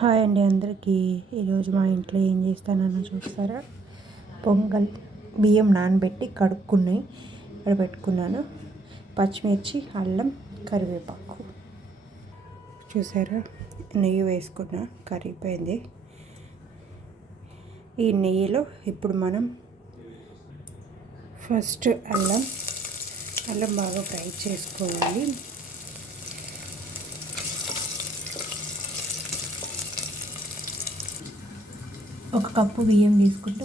Hi అండి అందరికీ. ఈరోజు మా ఇంట్లో ఏం చేస్తానని చూస్తారా? పొంగల్ బియ్యం నానబెట్టి కడుక్కున్నాయి ఇక్కడ పెట్టుకున్నాను. పచ్చిమిర్చి, అల్లం, కరివేపాకు చూసారా? నెయ్యి వేసుకున్నా, కరిగిపోయింది. ఈ నెయ్యిలో ఇప్పుడు మనం ఫస్ట్ అల్లం బాగా ఫ్రై చేసుకోవాలి. ఒక కప్పు బియ్యం తీసుకుంటే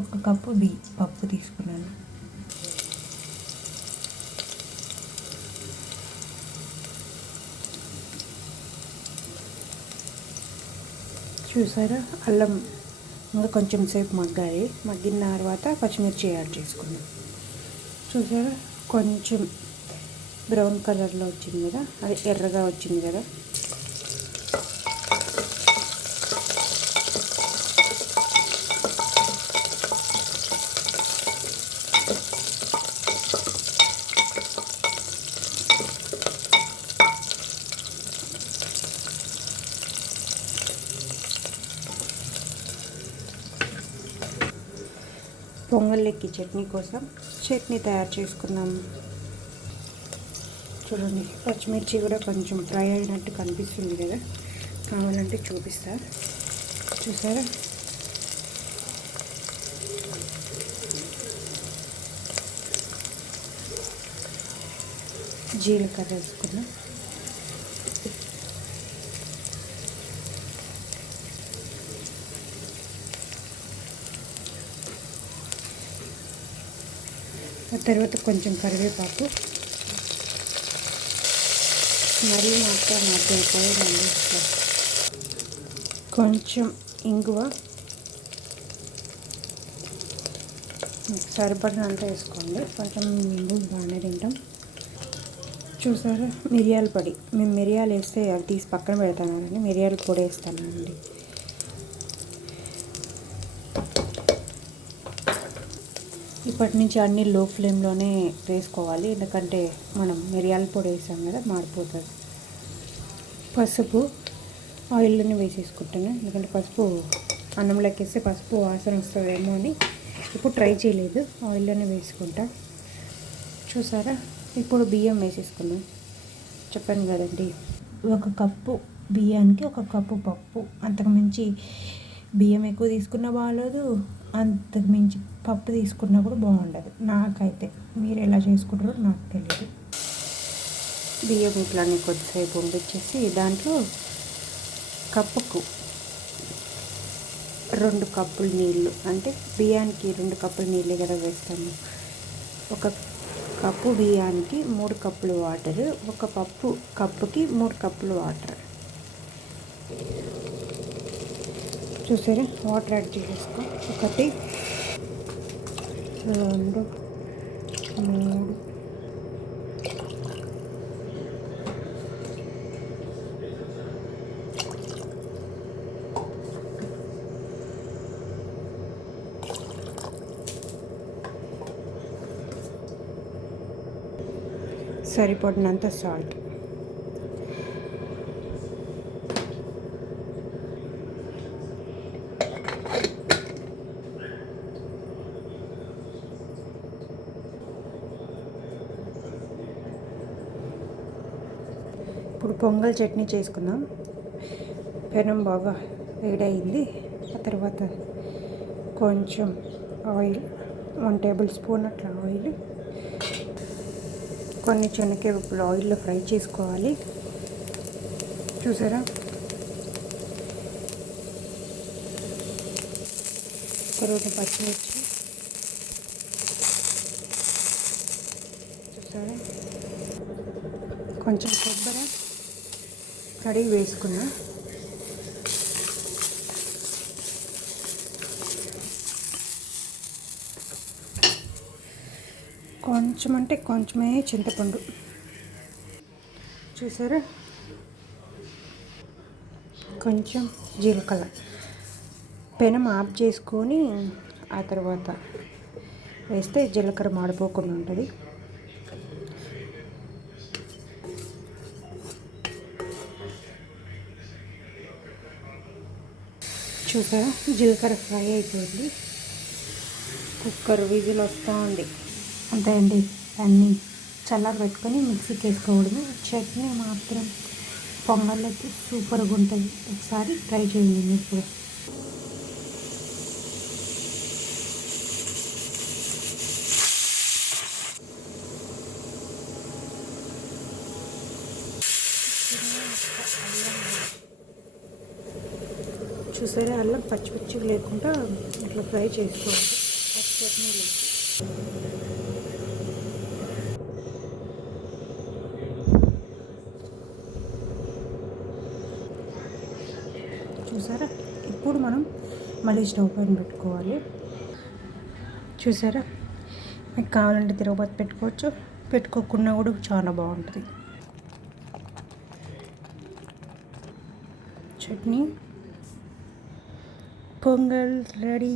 ఒక కప్పు పప్పు తీసుకున్నాను. చూసారా? అల్లం ఇంకా కొంచెం సేపు మగ్గాలి. మగ్గిన తర్వాత పచ్చిమిర్చి యాడ్ చేసుకున్నాం. చూసారా? కొంచెం బ్రౌన్ కలర్లో వచ్చింది కదా, అది ఎర్రగా వచ్చింది కదా. పొంగల్లోకి చట్నీ కోసం చట్నీ తయారు చేసుకున్నాము. చూడండి, పచ్చిమిర్చి కూడా కొంచెం ఫ్రై అయినట్టు కనిపిస్తుంది కదా, కావాలంటే చూపిస్తా. చూసారా? జీలకర్ర వేసుకున్నాం. ఆ తర్వాత కొంచెం కరివేపాకు, మరీ మాత్రం అయిపోయిందండి. కొంచెం ఇంగువ, సరిపడినంత వేసుకోండి. కొంచెం ఇంగువ బాగానే తింటాం. చూసారా? మిరియాల పొడి, మేము మిరియాలు వేస్తే అవి తీసి పక్కన పెడతానండి, మిరియాల పొడి వేస్తానండి. ఇప్పటి నుంచి అన్నీ లో ఫ్లేమ్లోనే వేసుకోవాలి, ఎందుకంటే మనం మిరియాల పొడి వేసాం కదా, మాడిపోతుంది. పసుపు ఆయిల్లోనే వేసేసుకుంటాను, ఎందుకంటే పసుపు అన్నంలోకి వేస్తే పసుపు వాసన వస్తుందేమో అని ఇప్పుడు ట్రై చేయలేదు, ఆయిల్లోనే వేసుకుంటా. చూసారా? ఇప్పుడు బియ్యం వేసేసుకున్నాం. చెప్పాను కదండి, ఒక కప్పు బియ్యానికి ఒక కప్పు పప్పు. అంతకుమించి బియ్యం ఎక్కువ తీసుకున్నా బాగోలేదు, అంతకుమించి పప్పు తీసుకున్నా కూడా బాగుండదు నాకైతే. మీరు ఎలా చేసుకుంటారో నాకు తెలియదు. బియ్యం ఇట్లానే కొద్దిసేపు ఉండిచ్చేసి దాంట్లో కప్పుకు 2 కప్పులు నీళ్ళు, అంటే బియ్యానికి 2 కప్పులు నీళ్ళే కదా వేస్తాము. ఒక కప్పు బియ్యానికి 3 కప్పులు వాటర్, ఒక కప్పుకి 3 కప్పులు వాటర్. చూసారా? Water add చేసేసుకో. 1 2 3 సరిపడినంత సాల్ట్. ఇప్పుడు పొంగల్ చట్నీ చేసుకుందాం. పెనం బాగా వేడయింది. ఆ తర్వాత కొంచెం ఆయిల్, 1 టేబుల్ స్పూన్ అట్లా ఆయిల్, కొన్ని శనగపప్పులు ఆయిల్లో ఫ్రై చేసుకోవాలి. చూసారా? తర్వాత పచ్చిమిర్చి, చూసారా? కొంచెం కొబ్బరి కడిగి వేసుకున్నా. కొంచెం అంటే కొంచెమే చింతపండు. చూసారా? కొంచెం జీలకర్ర. పెనం ఆఫ్ చేసుకొని ఆ తర్వాత వేస్తే జీలకర్ర మాడిపోకుండా ఉంటుంది. చూసారా జీలకర్ర ఫ్రై అయిపోయింది. కుక్కర్ విజిల్ వస్తూ ఉంది. అంతే అండి, అన్నీ చల్లారి పెట్టుకొని మిక్సీకి వేసుకోవడమే. చట్నీ మాత్రం పొంగల్లోకి సూపర్గా ఉంటుంది. ఒకసారి ట్రై చేయండి మీరు కూడా. చూసారా అల్లం పచ్చి పచ్చిగా లేకుండా ఇట్లా ఫ్రై చేసుకోవాలి. చట్నీలో చూసారా. ఇప్పుడు మనం మళ్ళీ స్టవ్ పైన పెట్టుకోవాలి. చూసారా, మీకు కావాలంటే తిరగబాతు పెట్టుకోవచ్చు, పెట్టుకోకుండా కూడా చాలా బాగుంటుంది. చట్నీ పొంగల్ రెడీ.